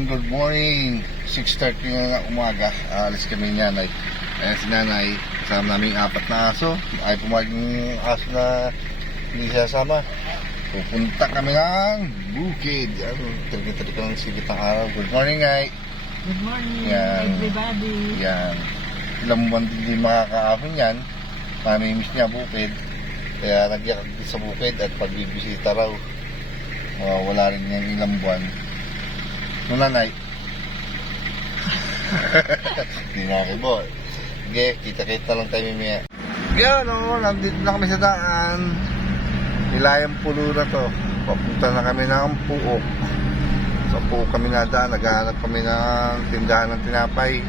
good morning. 6:30 na ng umaga. Alis kami ni nanay. Ayan si nanay. Kasama namin yung 4 na aso. Ay pumayag yung aso na hindi sasama. Pupunta kami ng bukid. Tarik-tarik ng sigit ng araw. Good morning, ay. Good morning, everybody. Yan. Ilang buwan din makakaapon yan. Mamimiss niya bukid. Kaya nagyakag din sa bukid at pagbibisita raw. Wala rin yung ilang buwan. No, nanay? Hindi na kibo. Okay, kita-kita lang tayo mamaya. Yan, nandito na kami sa daan. Nilayang pulo na to. Papunta na kami ng Puok. Sa Puok kami nadaan. Naghahanap kami ng tindahan ng tinapay.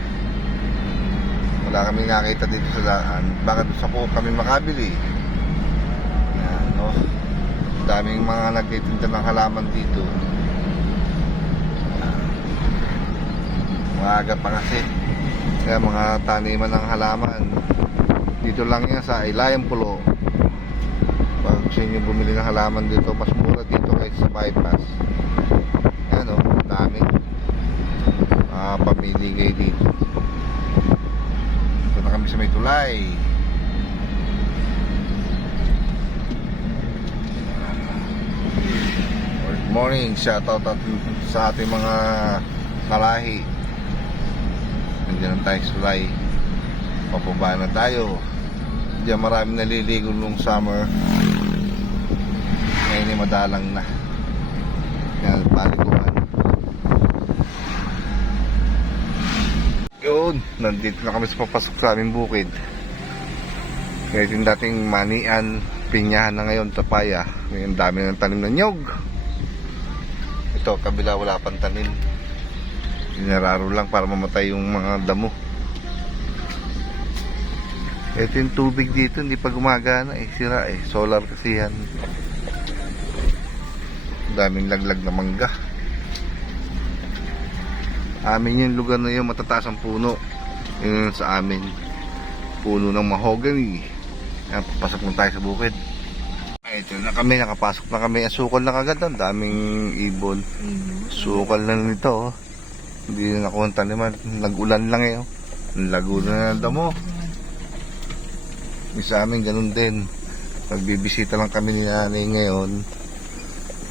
Wala kami nakita dito sa daan. Baka doon sa Puok kami makabili. Yan, no? Daming mga nagtitinda ng halaman dito. Maaga pa kasi. Kaya mga taniman ng halaman dito lang yan sa Ilayang Pulo. Pag gusto nyo bumili ng halaman dito, mas mura dito kaysa sa bypass. Yan o, dami. Pamili kayo dito. Ito na kami sa may tulay. Good morning, shoutout sa ating mga kalahi. Nandiyan tayo sa tulay. Papaba na tayo. Diyan marami naliligo nung summer. Ngayon ay madalang na. Yan, paliguan. Yun, nandito na kami sa papasok sa aming bukid. Ngayon yung dating manian, pinyahan na ngayon, tapaya. Ngayon dami ng tanim na nyog. Ito, kabila wala pang tanim. Inararo lang para mamatay yung mga damo. Ito yung tubig dito, hindi pa gumagana eh, sira eh, solar kasi yan. Daming laglag na mangga. Amin yung lugar na yun, matataas ang puno. Yun sa amin, puno ng mahogany. Yan, papasok na tayo sa bukid. Ay, ito na kami, nakapasok na kami. Asukal na kagad, ang daming ibon. Sukal na nito, oh. Hindi na nakuha taniman, nag-ulan lang eh, oh. Lago na ng damo. Sa amin ganun din. Pagbibisita lang kami ni nanay ngayon.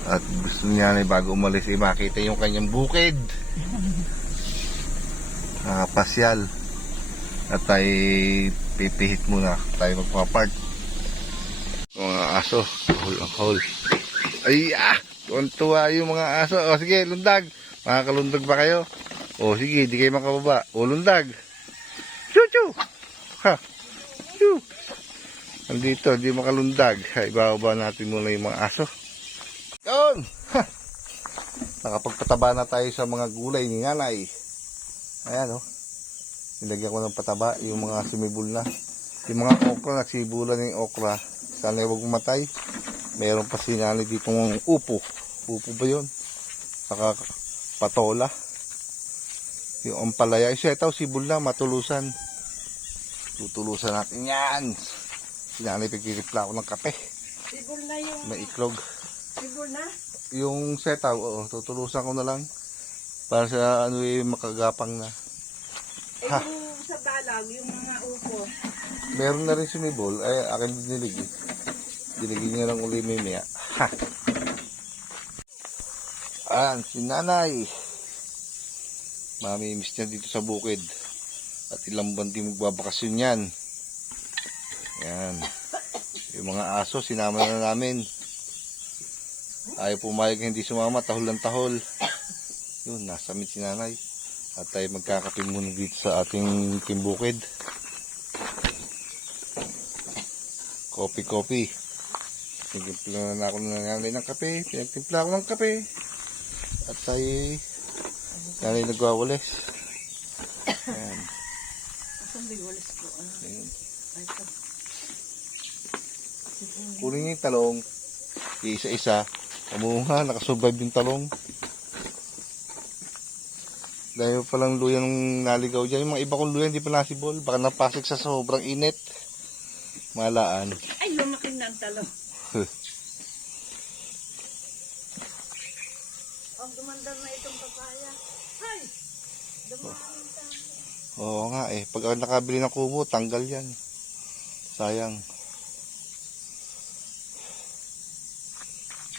At gusto niya nanay bago umalis eh makita yung kanyang bukid. Nakapasyal. At tayo pipihit muna. Tayo magpapart. Mga aso. Hol. Ay tuwan-tuwa yung mga aso. O sige, lundag. Makakalundag ba kayo? O sige, di kayo makababa. O lundag. Chuchu! Ha! Chuchu! Andito, di makalundag. Ibababa natin muna yung mga aso. Yun! Ha! Nakapagpataba na tayo sa mga gulay ni nanay. Ayan o. Nilagyan ko ng pataba yung mga sumibol na. Yung mga okra, nagsibulan yung okra. Sana huwag matay. Meron pa si nanay dito ng upo. Upo ba yun? Saka patola. Yung ampalaya. Yung setaw, sibol na, matulusan. Tutulusan natin yan. Sinanay pagkikipla ako ng kape. Sibol na yung... May iklog. Sibol na? Yung setaw, oo, tutulusan ko na lang. Para sa ano yung makagapang na. Ha? Yung sa dalag, yung mga upo. Meron na rin sumibol. Ay, akin dinilig. Diligin niya lang uli mimaya. Ha! Ayan, si nanay. Mamimiss niya dito sa bukid. At ilang buwan din magbabakasyon yan. Yan. Yung mga aso, sinama na namin. Ayaw pumayag hindi sumama, tahol ng tahol. Yun, nasa amin si nanay. At tayo magkakape muna dito sa ating timbukid. Kopi-kopi. Pinagtimpla na ako ng nanay ng kape. Pinagtimpla ako ng kape. At tayo, nanay nagwawalis. Yan. Saan ba yung walis ko? Ayun. Ay, ito. Kunin niyo yung talong, isa-isa, kamuha, nakasurvive yung talong. Dahil palang luya nung naligaw dyan, yung mga iba kong luya hindi pa nasibol, baka napasik sa sobrang init. Malaan. Ay, lumaking na ang talong. Ang gumanda na itong papaya. Oo nga eh. Pag nakabili ng kubo, tanggal yan. Sayang.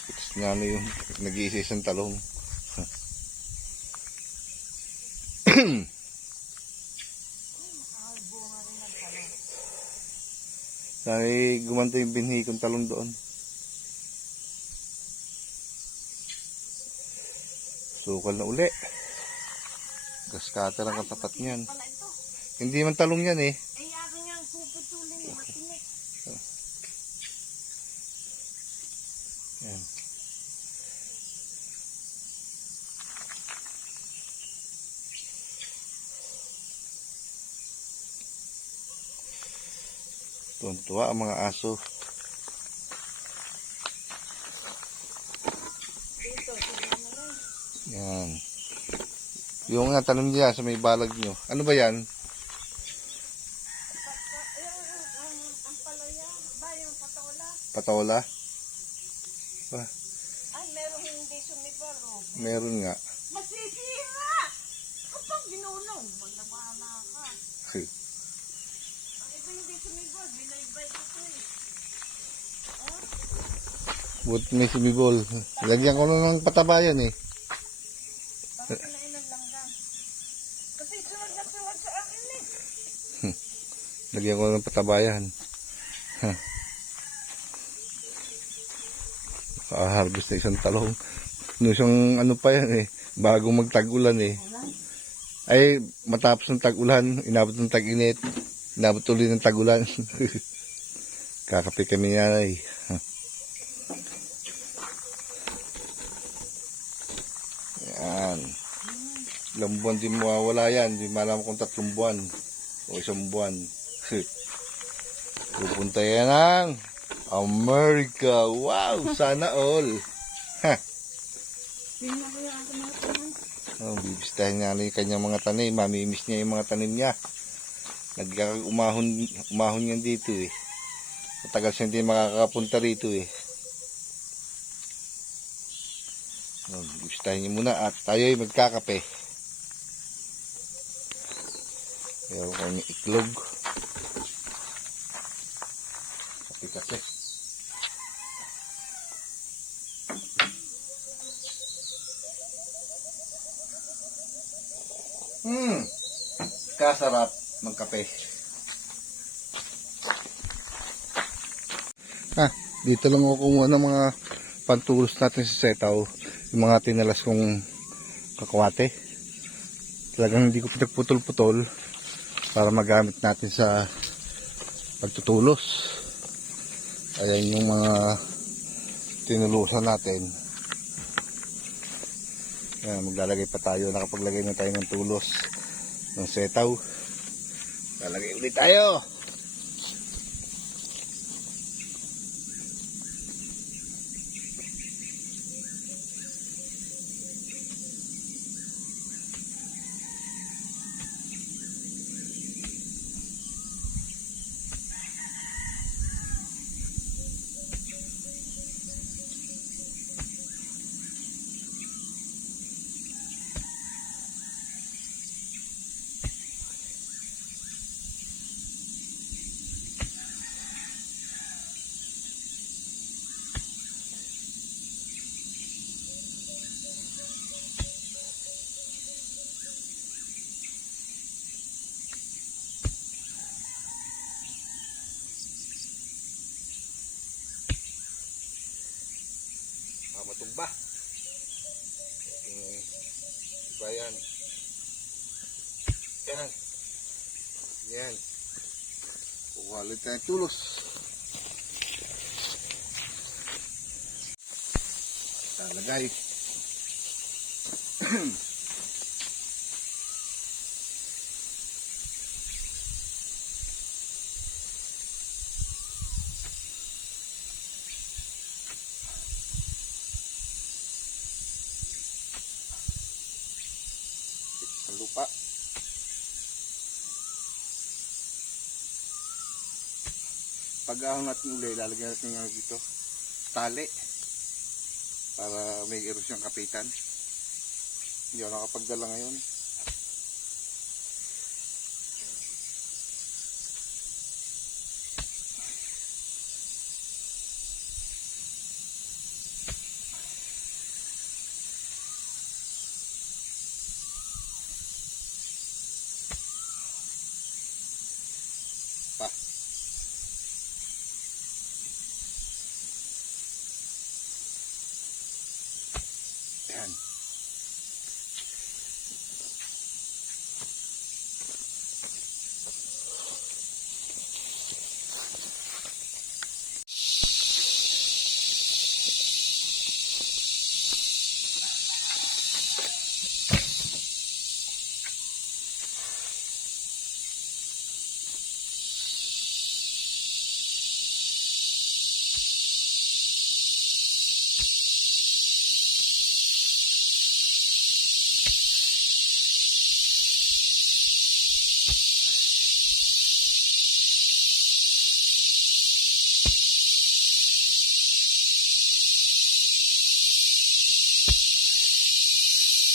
It's nga ano yung nag-iisang talong. Dahil gumanda yung binhi kong talong doon. Sukal na uli. Gaskata lang katapat niyan. Pala ito. Hindi man talong yan eh. Ay, aking ang puputulin eh. Matinik. Yan. Tuwan-tuwa ang mga aso. Dito, tignan mo lang. Yan. Yung nga tanong niya sa may balag nyo. Ano ba yan? Ang palaya. Ba, yung patola. Patola? Ay, merong hindi sumibaro. Meron nga. Masisira! Kapag ginulong, wala mahala ka. Ang iba hindi sumibaro, binaybay ito eh. But may sumibol. Lagyan ko na ng patabayan eh. Bakit kinainan lang gan? Kasi sunod na sunod sa akin eh. Lagyan ko na ng patabayan. Harvest na isang talong. Isang ano pa yan eh. Bago magtag-ulan eh. Ay, matapos ng tag-ulan, inabot ng tag-init. Inabot tuloy ng tag-ulan. Kakape kami yan ay. Yan. Ilang buwan din mawawala yan. Hindi malam kung 3 buwan o 1 buwan. Pupunta yan ng America. Wow! Sana all. Ha! Pinakaya ako na ito. Oh, bibistahin niya yung kanyang mga tanim. Mamimiss niya yung mga tanim niya. Umahon yan dito eh. Matagal siya hindi makakapunta rito eh. Oh, bibistahin niya muna at tayo ay magkakape. Meron kanyang iklog. Kape-kape. Kasarap ng kape. Dito lang ako kumuha ng mga pantulos natin sa setaw. Yung mga tinalas kong kakwate. Talagang hindi ko pinagputol-putol para magamit natin sa pagtutulos. Ayan yung mga tinulusan natin. Ayan, maglalagay pa tayo. Nakapaglagay na tayo ng tulos ng setaw. Lalagay ulit tayo. Matumba. Diba yan? Yan. Yan. Kuha ulit tayo ng tulos. Talagay. Ang lupa. Pag-ahon natin uli, lalagyan natin nga dito tali para may erosyong kapitan. Hindi ako nakapagdala ngayon.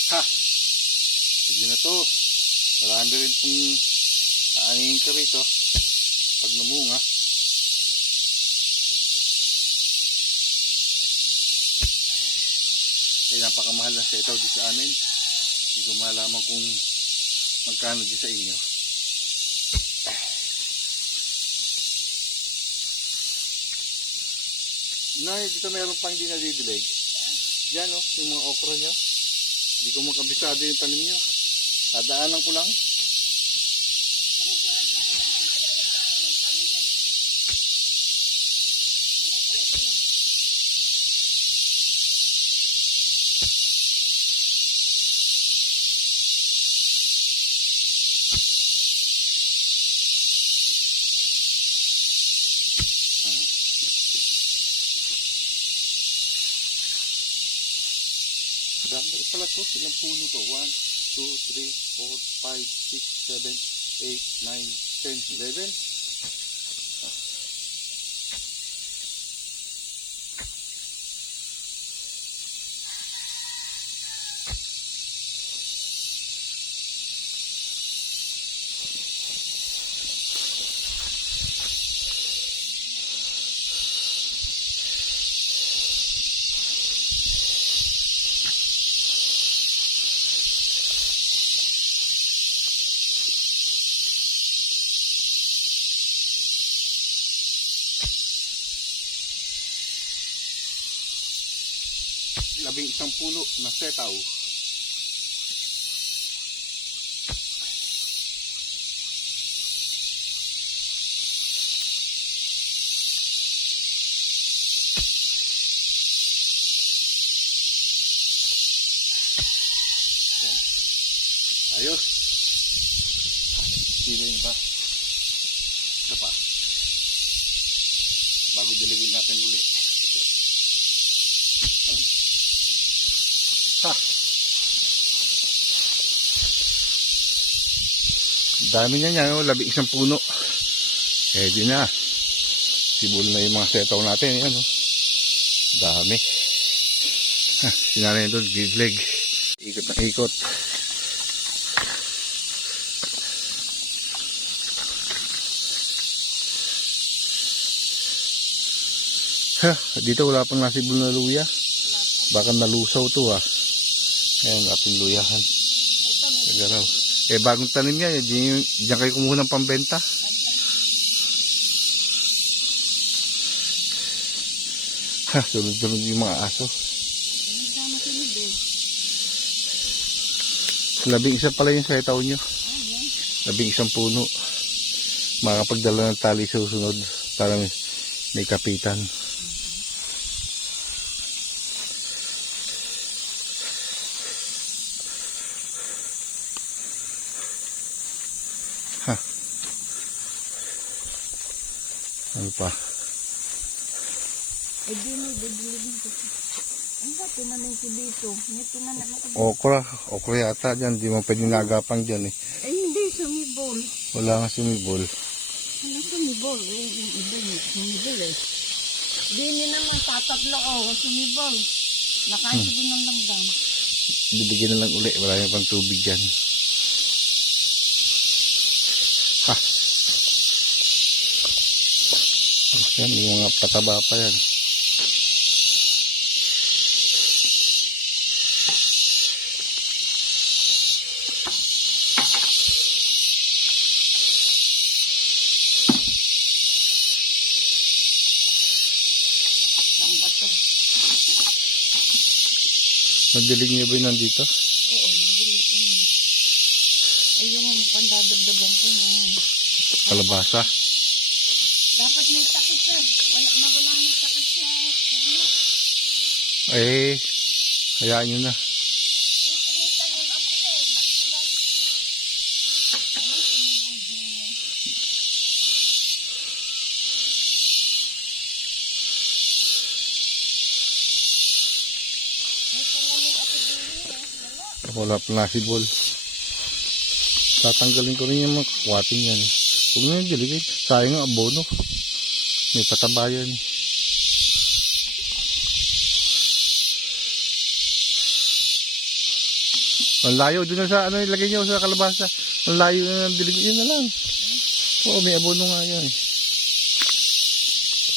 Ha! Sige na to. Marami rin pong aaningin ka rito. Pag namunga. Ay, napakamahal na setaw dito sa amin. Hindi ko malaman kung magkano dito sa inyo. Nay, dito mayroon pang hindi nadidilig. Diyan oh, yung mga okra nyo. Hindi ko makabisado yung tanim nyo. Dadaanan ko lang. Dami pala to, ilang puno to? 1, 2, 3, 4, 5, 6, 7, 8, 9, 10, 11. Labing isang puno na setaw. Ayos. Sino yun ba? Ito pa. Bago diligin natin uli. Ha. Dami niya yan, 11 puno. Eh di na. Sibol na yung mga setaw natin. Yan, oh. Dami. Ha, sinanay doon, give leg. Ikot na ikot. Ha, dito wala pang nasibol na luya. Baka nalusaw to ah. Ayan, ating luyahan. Nagaraw. Eh, bagong tanim yan. Diyan kayo kumuha ng pambenta. Ha, sunod-sunod yung mga aso. 11 pala yung setaw nyo. 11 puno. Makakapagdala ng tali sa susunod. Para may kapitan. Ha. Ano pa? Eh, di mo bibilin ko. Ang ba, tinanin ko dito. May tinanin ako dito. Okra yata dyan. Di mo pwede nagapang dyan eh. Eh, hindi, sumibol. Wala nga sumibol. Walang sumibol. Eh, hindi, sumibol eh. Di niya naman tatatlo o, sumibol. Nakain ko din ng langgam. Bibigyan na lang uli. Marami pang tubig dyan. Ha. Yan, yung mga pataba pa yan. Ang bato. Madilig niya ba yun nandito? Oo, madilig ko na. Eh, yung pandadagdagan ko yung... Kalabasa. Dapat may takip eh. Wala may takip sa puno. Eh, hayaan nyo na. Dito may tanim ako eh. Wala. Ano, sumibol din eh. May tinanim ako din eh. Wala. Wala pa nasibol. Tatanggalin ko rin yung mga kwating yan. Huwag na yung diligay. Sayang ang abono. May patabayan. Ang layo doon na sa ano ilagay nyo sa kalabasa. Ang layo na ng diligay. Yun na lang. Oo, may abono nga yan.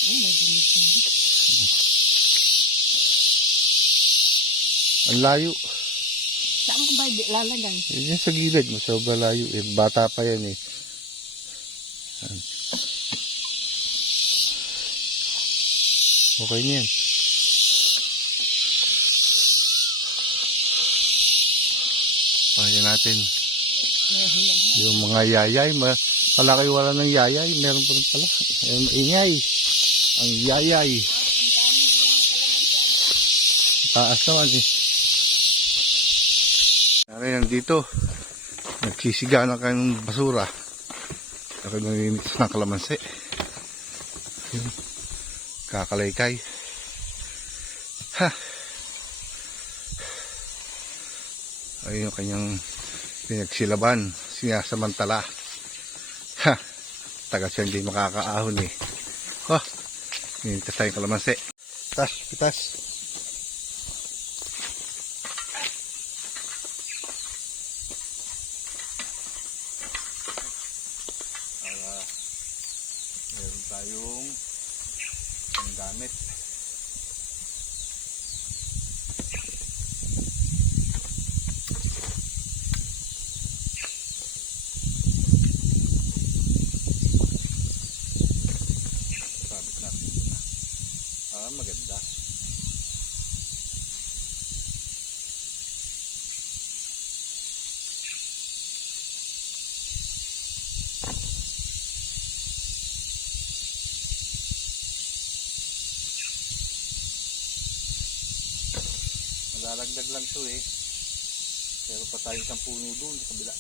Oh, may dilig na. Ang layo. Saan ko ba lalagay? Yan sa gilid. Masobra layo. Eh, bata pa yan eh. Okay na yan. Pahayan natin. Nahinog na. Yung mga yayay. Kala kayo wala ng yayay. Meron pa rin pala. Maingay. Ang yayay. Taas naman eh. Nari nandito. Nagsisiga na kayo ng basura. Ako nanginitis ng kalamansi. Yun. Kakalaykay. Ha! Ayun yung kanyang pinagsilaban. Sinasamantala. Ha! Tagal siya hindi makakaahon eh. Ha! Ninitas tayong kalamansi. Pitas, pitas. Meron tayong ang gamit. Sabit na. Maganda. Malalagdag lang to eh. Pero pa tayo isang puno doon sa kabila.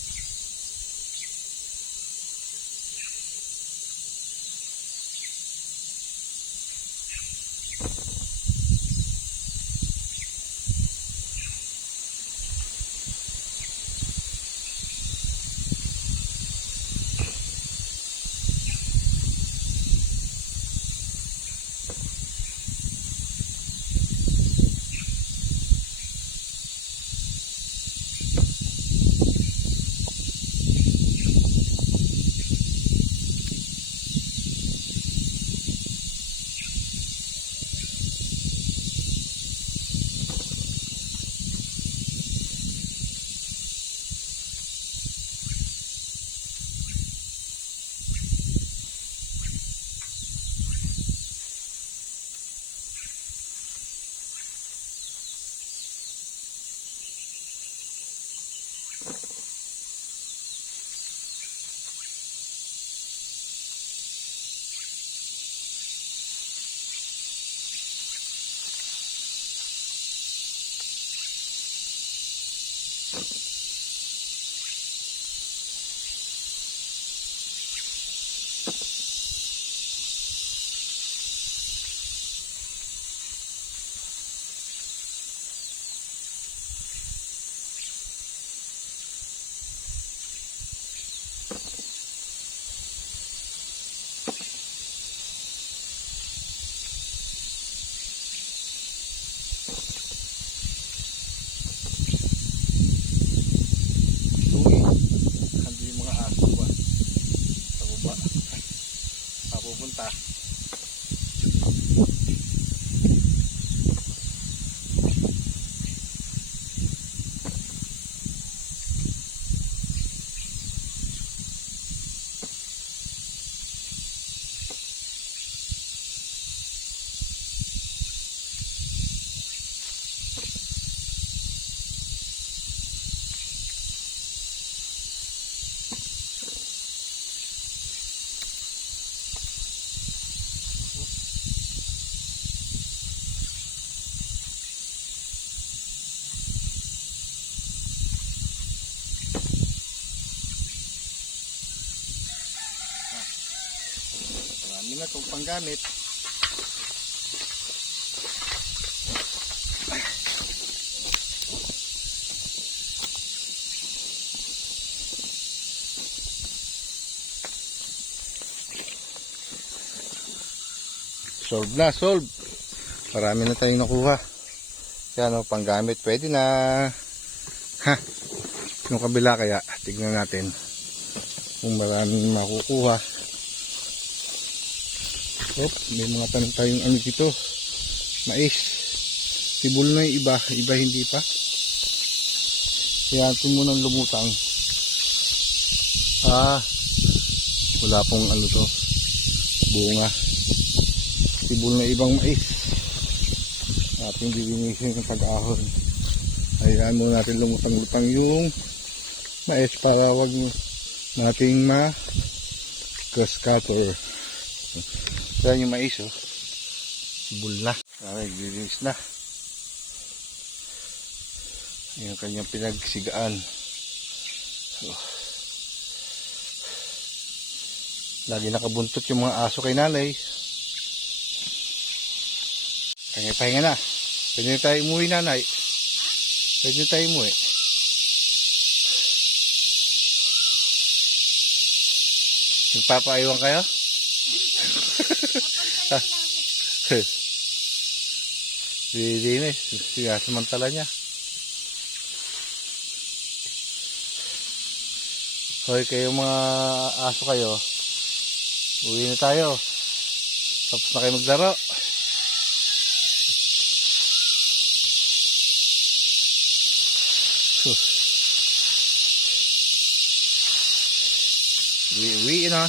Pupunta. Marami na itong panggamit. solve na, solve. Marami na tayong nakuha. Kaya ano, panggamit, pwede na. Ha, yung kabila kaya, tignan natin kung maraming makukuha. Oop, may mga tanong tayong ano dito. Mais. Tibol na yung iba hindi pa. Kaya natin munang lumutang. Wala pong ano to, bunga. Tibol na ibang mais. Ating dilinisin ng pag-ahon. Hayaan muna natin lumutang-lutang yung mais para wag nating ma-scatter. Yan yung mais, oh. Tibol na. Naglilinis na. Yung kanyang pinagsigaan. Lagi nakabuntot yung mga aso kay nanay. Pahinga na. Pwede na tayo umuwi, nanay. Pwede na tayo umuwi. Nagpapaiwan kayo? Hindi na. Sinasamantala niya. Hoy, kayo mga aso kayo. Uwi na tayo. Tapos na kayo maglaro. Uwi na.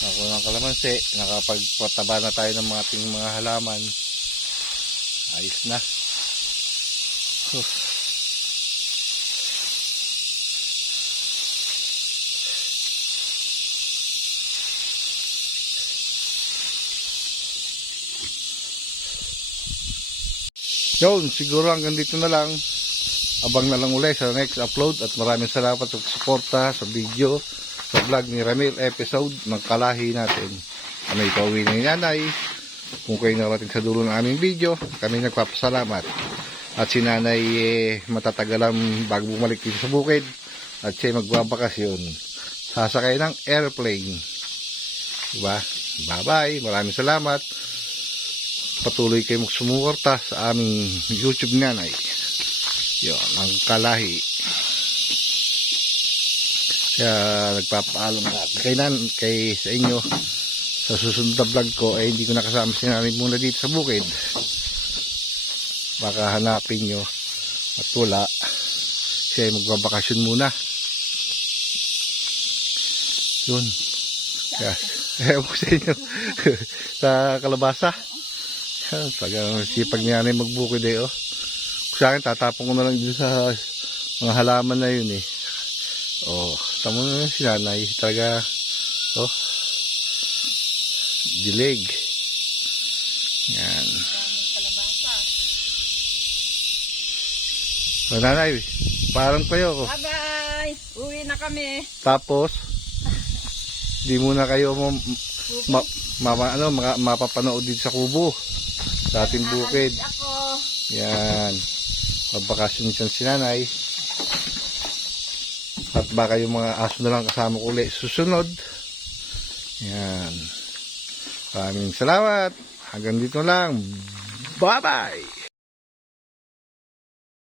Ako ng kalamansi. Nakapagpataba na tayo ng ating mga halaman. Ayos na. Yun, siguro hanggang dito na lang. Abang na lang ulit sa next upload. At maraming salamat sa suporta sa video, sa vlog ni Ramil episode ng kalahi natin. Ano ipauwi na ni nanay. Kung kayo narating sa dulo ng aming video, kami nagpapasalamat. At si nanay matatagalan bago bumalik dito sa bukid. At siya magbabakasyon. Sasakay ng airplane. Diba? Bye-bye. Maraming salamat. Patuloy kayo sumuporta sa aming YouTube nanay. Yun, ang kalahi. Kaya nagpapaalam na kay sa inyo sa susunod na vlog ko ay hindi ko nakasama si nanay muna dito sa bukid. Baka hanapin nyo at wala. Siya ay magbabakasyon muna. Yun. Kaya, ewan ko sa inyo. Sa kalabasa. Tagang sipag ni nanay magbukid eh, oh. Sa akin, tatapon ko na lang dito sa mga halaman na yun eh. Oh, tamo na si nanay. Talaga, oh, dilig. Yan. So, nanay, parang kayo ko. Bye-bye! Uwi na kami. Tapos, di muna kayo mapapanood dito sa kubo. Sa ating bukid. Ako. Yan. Magbakasyon siya si nanay. At baka yung mga aso na lang kasama ko ulit susunod. Yan. Maraming salamat. Hanggang dito lang. Bye-bye!